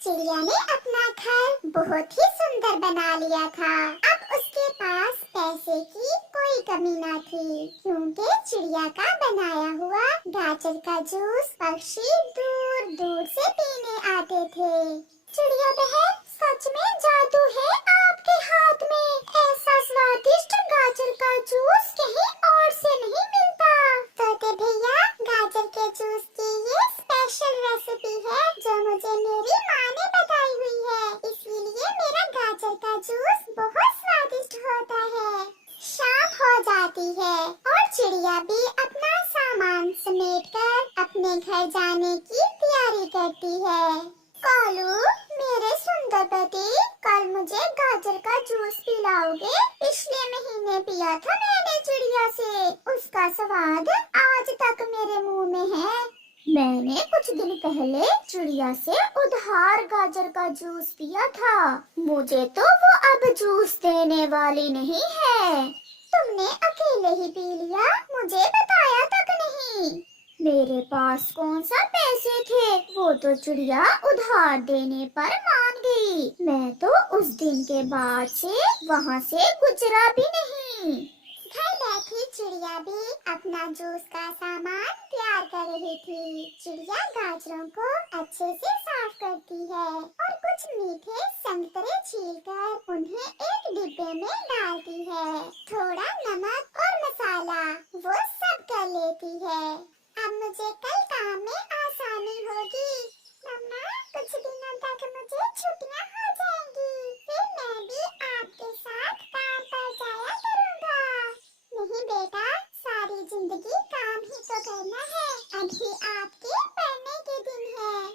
चिड़िया ने अपना घर बहुत ही सुंदर बना लिया था। अब उसके पास पैसे की कोई कमी न थी, क्योंकि चिड़िया का बनाया हुआ गाजर का जूस पक्षी दूर दूर से पीने आते थे। चिड़िया बहन, सच में जादू है आपके हाथ में। ऐसा स्वादिष्ट गाजर का जूस कहीं और से नहीं मिलता। तोते भैया, गाजर के जूस की ये स्पेशल रेसिपी है जो मुझे मेरी माँ ने बताई हुई है, इसीलिए मेरा गाजर का जूस बहुत स्वादिष्ट होता है। शाम हो जाती है और चिड़िया भी अपना सामान समेटकर अपने घर जाने की तैयारी करती है। कालू, मेरे सुंदर पति, कल मुझे गाजर का जूस पिलाओगे? पिछले महीने पिया था मैंने चिड़िया से, उसका स्वाद आज तक मेरे मुंह में है। मैंने कुछ दिन पहले चिड़िया से उधार गाजर का जूस पिया था, मुझे तो वो अब जूस देने वाली नहीं है। तुमने अकेले ही पी लिया, मुझे बताया तक नहीं। मेरे पास कौन सा पैसे थे, वो तो चिड़िया उधार देने पर मान गई। मैं तो उस दिन के बाद से वहाँ से गुजरा भी नहीं। घर बैठी चिड़िया भी अपना जूस का सामान तैयार कर रही थी। चिड़िया गाजरों को अच्छे से साफ करती है और कुछ मीठे संतरे छीलकर उन्हें एक डिब्बे में डालती है। थोड़ा नमक और मसाला वो सब कर लेती है। अब मुझे कल काम में आसानी होगी। मम्मा, कुछ दिनों तक मुझे छुट्टियां हो जाएंगी, फिर मैं भी आपके साथ काम पर जाया करूँगा। नहीं बेटा, सारी जिंदगी काम ही तो करना है, अभी आपके पढ़ने के दिन है।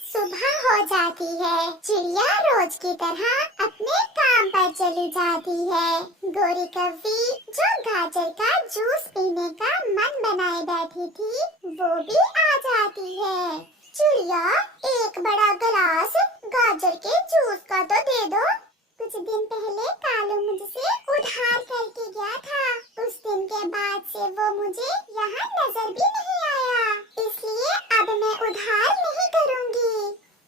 सुबह हो जाती है, चिड़िया रोज की तरह अपने काम पर चली जाती है। गोरी कव्वी, जो गाजर का जूस पीने का मन बनाए बैठी थी, वो भी आ जाती है। चिड़िया, एक बड़ा गिलास गाजर के जूस का तो दे दो। कुछ दिन पहले कालू मुझसे उधार करके गया था, उस दिन के बाद से वो मुझे यहाँ नजर भी नहीं आया, इसलिए अब मैं उधार नहीं करूँगी।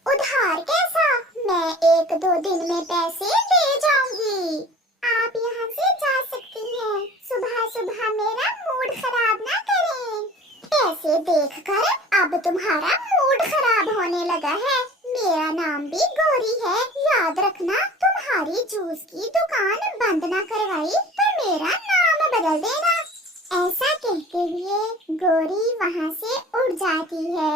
उधार कैसा? मैं 1-2 दिन में पैसे दे जाऊंगी। आप यहाँ से जा सकती हैं। सुबह सुबह मेरा मूड खराब ना करें। पैसे देखकर अब तुम्हारा मूड खराब होने लगा है। मेरा नाम भी गौरी है, याद रखना। तुम्हारी जूस की दुकान बंद ना करवाई तो मेरा नाम बदल देना। ऐसा कहते हुए गौरी वहाँ से उड़ जाती है।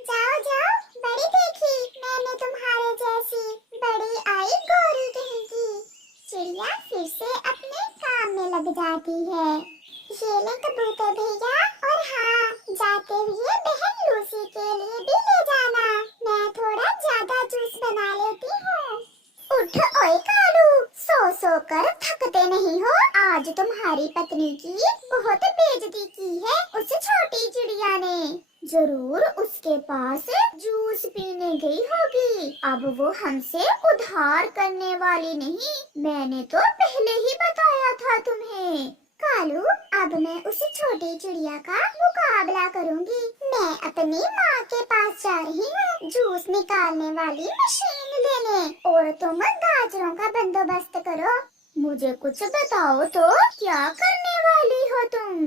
जाओ जाओ, बड़ी देखी मैंने तुम्हारे जैसी, बड़ी आई गौरी कहेगी। चिड़िया फिर से अपने काम में लग जाती है। ये ले कबूतर भैया, और हाँ, जाते हुए बहन लूसी के लिए भी ले जाना, मैं थोड़ा ज्यादा जूस बना लेती हूँ। उठ ओए कालू, सो कर थकते नहीं हो। आज तुम्हारी पत्नी की बहुत बेइज्जती की है उस छोटी चिड़िया ने। जरूर उसके पास जूस पीने गई होगी, अब वो हमसे उधार करने वाली नहीं। मैंने तो पहले ही बताया था तुम्हें। कालू, अब मैं उस छोटी चिड़िया का मुकाबला करूंगी। मैं अपनी माँ के पास जा रही हूँ जूस निकालने वाली मशीन लेने, और तुम गाजरों का बंदोबस्त करो। मुझे कुछ बताओ तो, क्या करने वाली हो तुम?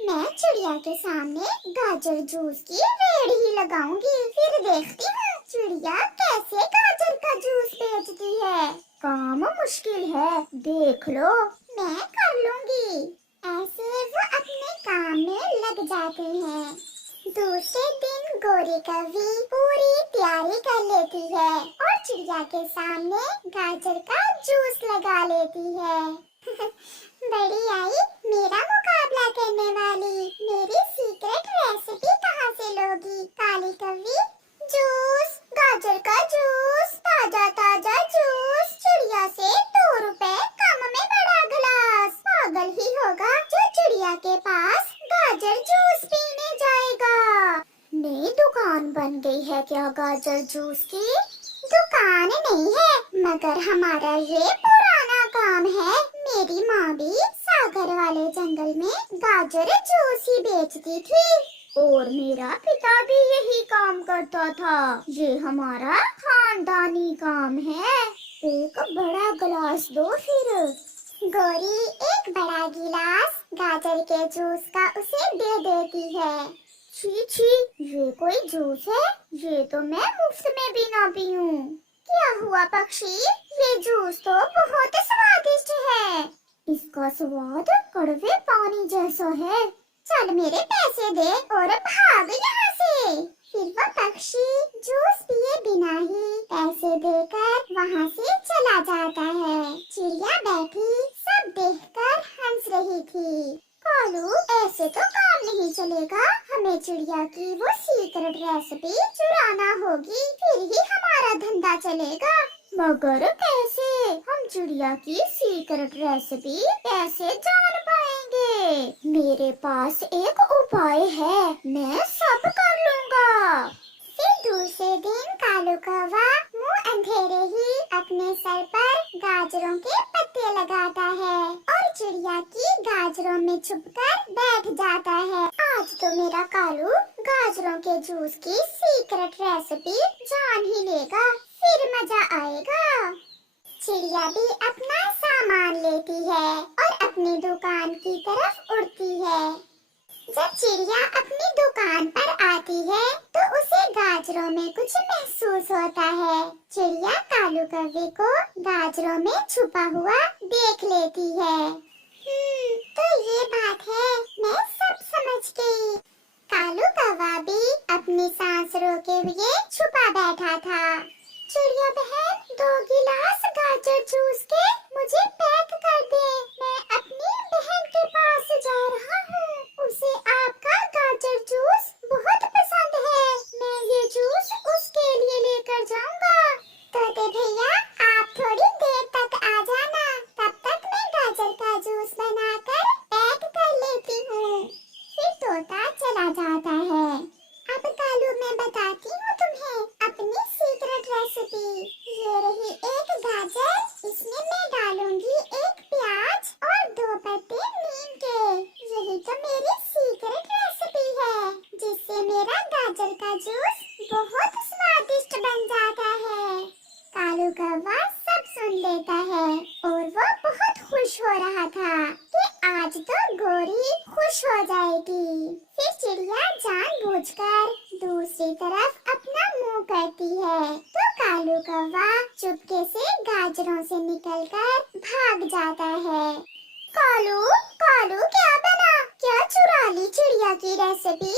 मैं चिड़िया के सामने गाजर जूस की रेहड़ी लगाऊंगी, फिर देखती हूँ चिड़िया कैसे गाजर का जूस बेचती है। काम मुश्किल है, देख लो, मैं कर लूंगी। ऐसे वो अपने काम में लग जाते हैं। दूसरे दिन गोरी कव्वी पूरी तैयारी कर लेती है और चिड़िया के सामने गाजर का जूस लगा लेती है। बड़ी आई मेरा मुकाबला करने वाली, मेरी सीक्रेट रेसिपी कहाँ से लोगी काली कव्वी? जूस, गाजर का जूस, ताजा ताजा जूस, चिड़िया से 2 रुपए कम में बड़ा गिलास। पागल ही होगा जो चिड़िया के पास गाजर जूस पीने जाएगा। नई दुकान बन गई है क्या गाजर जूस की? दुकान नहीं है, मगर हमारा ये पुराना काम है। मेरी माँ भी सागर वाले जंगल में गाजर जूस ही बेचती थी। और मेरा पिता भी यही काम करता था। ये हमारा खानदानी काम है। एक बड़ा गिलास दो फिर। गौरी एक बड़ा गिलास गाजर के जूस का उसे दे देती है। छी छी, ये कोई जूस है? ये तो मैं मुफ्त में भी ना पीऊं। क्या हुआ पक्षी? ये जूस तो बहुत स्वादिष्ट है। इसका स्वाद कड़वे पानी जैसा है। चल मेरे पैसे दे और भाग यहाँ से। फिर वह पक्षी जूस पिए बिना ही पैसे देकर वहाँ से चला जाता है। चिड़िया बैठी सब देखकर हंस रही थी। कालू, ऐसे तो काम नहीं चलेगा। हमें चिड़िया की वो सीक्रेट रेसिपी चुराना होगी, फिर ही हमारा धंधा चलेगा। मगर कैसे? हम चिड़िया की सीक्रेट रेसिपी कैसे जान पाएंगे? मेरे पास एक उपाय है, मैं सब कर लूँगा। फिर दूसरे दिन कालू कौवा मुंह अंधेरे ही अपने सर पर गाजरों के पत्ते लगाता है और चिड़िया की गाजरों में छुपकर बैठ जाता है। आज तो मेरा कालू गाजरों के जूस की सीक्रेट रेसिपी जान ही लेगा, फिर मजा आएगा। चिड़िया भी अपना सामान लेती है और अपनी दुकान की तरफ उड़ती है। जब चिड़िया अपनी दुकान पर आती है तो उसे गाजरों में कुछ महसूस होता है। चिड़िया कालू कौवे को गाजरों में छुपा हुआ देख लेती है। तो ये बात है, मैं सब समझ गई। कालू कौवा भी अपनी सांस रोके हुए छुपा बैठा था। चिड़िया बहन, 2 गिलास गाजर जूस के मुझे पैक कर दे। मैं अपनी बहन के पास जा रहा हूँ। उसे आपका गाजर जूस बहुत पसंद है। मैं ये जूस उसके लिए लेकर जाऊंगा। तोते भैया, आप थोड़ी देर तक आ जाना, तब तक मैं गाजर का जूस बनाकर पैक कर लेती हूँ। फिर तोता चला जाता है। अब कालू, मैं बताती हूँ तुम्हें अपनी सीक्रेट रेसिपी। ये रही एक गाजर, इसमें मैं डालूंगी एक प्याज और 2 पत्ते नीम के। यही तो मेरी सीक्रेट रेसिपी है, जिससे मेरा गाजर का जूस बहुत स्वादिष्ट बन जाता है। कालू कौवा सब सुन लेता है और वो बहुत खुश हो रहा था कि आज तो गोरी खुश हो जाएगी। फिर चिड़िया जानबूझकर दूसरी तरफ अपना मुंह करती है तो कालू कौवा चुपके से गाजरों से निकलकर भाग जाता है। कालू, कालू, क्या बना? क्या चुरा ली चिड़िया की रेसिपी?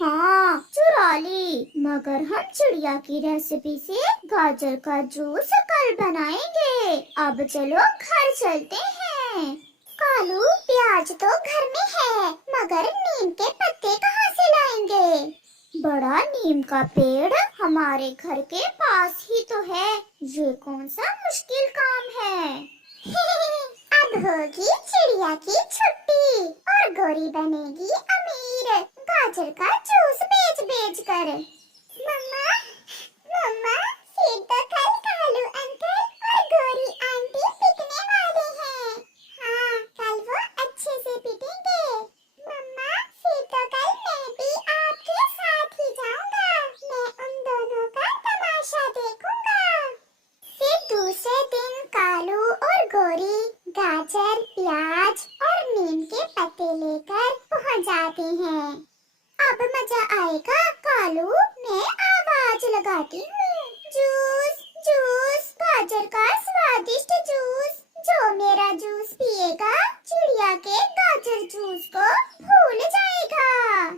हाँ, चुरा ली, मगर हम चिड़िया की रेसिपी से गाजर का जूस कल बनाएंगे। अब चलो घर चलते हैं। कालू, प्याज तो घर में है, मगर नीम के पत्ते कहाँ से लाएंगे? बड़ा नीम का पेड़ हमारे घर के पास ही तो है। ये कौन सा मुश्किल काम है। अब होगी चिड़िया की छुट्टी और गोरी बनेगी अमीर, गाजर का जूस बेच बेच कर। मम्मा, मम्मा, फिर तो कल कालू अंकल और गोरी आंटी पिटने वाले हैं। हाँ, कल वो अच्छे से पिटेंगे। मम्मा, फिर तो कल मैं भी आपके साथ ही जाऊंगा। मैं उन दोनों का तमाशा देखूंगा। फिर दूसरे दिन कालू और गोरी गाजर, प्याज और नीम के पत्ते लेकर पहुंच जाते हैं। अब मजा आएगा कालू, मैं आवाज लगाती हूँ। जूस, जूस, गाजर का स्वादिष्ट जूस। जो मेरा जूस पिएगा चिड़िया के गाजर जूस को भूल जाएगा।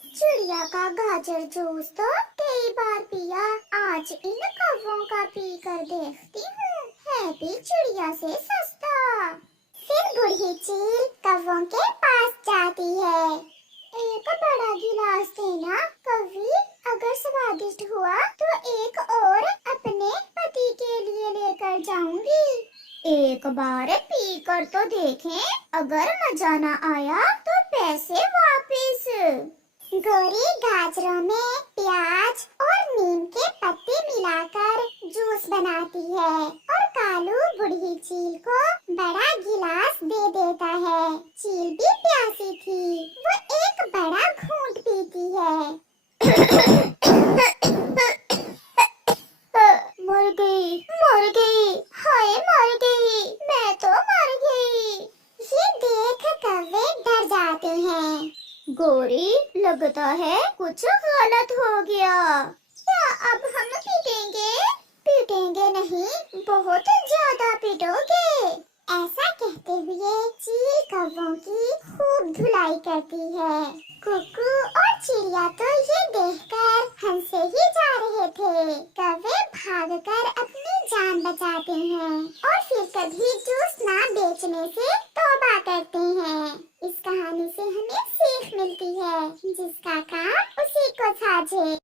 चिड़िया का गाजर जूस तो कई बार पिया, आज इन कौवों का पी कर देखती हूँ, है भी चिड़िया से सस्ता। फिर बूढ़ी चील कौवों के पास जाती है। एक बड़ा गिलास देना कौवी, अगर स्वादिष्ट हुआ तो एक और अपने पति के लिए लेकर जाऊंगी। एक बार पी कर तो देखें, अगर मजा ना आया तो पैसे वापिस। गोरी गाजरों में प्याज और नीम के पत्ते मिलाकर जूस बनाती है और कालू बुढ़ी चील को बड़ा गिलास दे देता है। चील भी प्यासी थी, वो एक बड़ा घूंट पीती है। मर गई, हाय मर गई, मैं तो मर गई। ये देख कौवे डर जाते हैं। गोरी, लगता है कुछ गलत हो गया। क्या अब हम पीटेंगे? पीटेंगे नहीं, बहुत ज्यादा पीटोगे। ऐसा कहते हुए चील कौवों की खूब धुलाई करती है। कुकू और चिड़िया तो ये देखकर हंसे ही जा रहे थे। कौवे भागकर अपनी जान बचाते हैं और फिर कभी जूस ना बेचने से तौबा करते हैं। इस कहानी से हमें सीख मिलती है, जिसका काम उसी को साझे।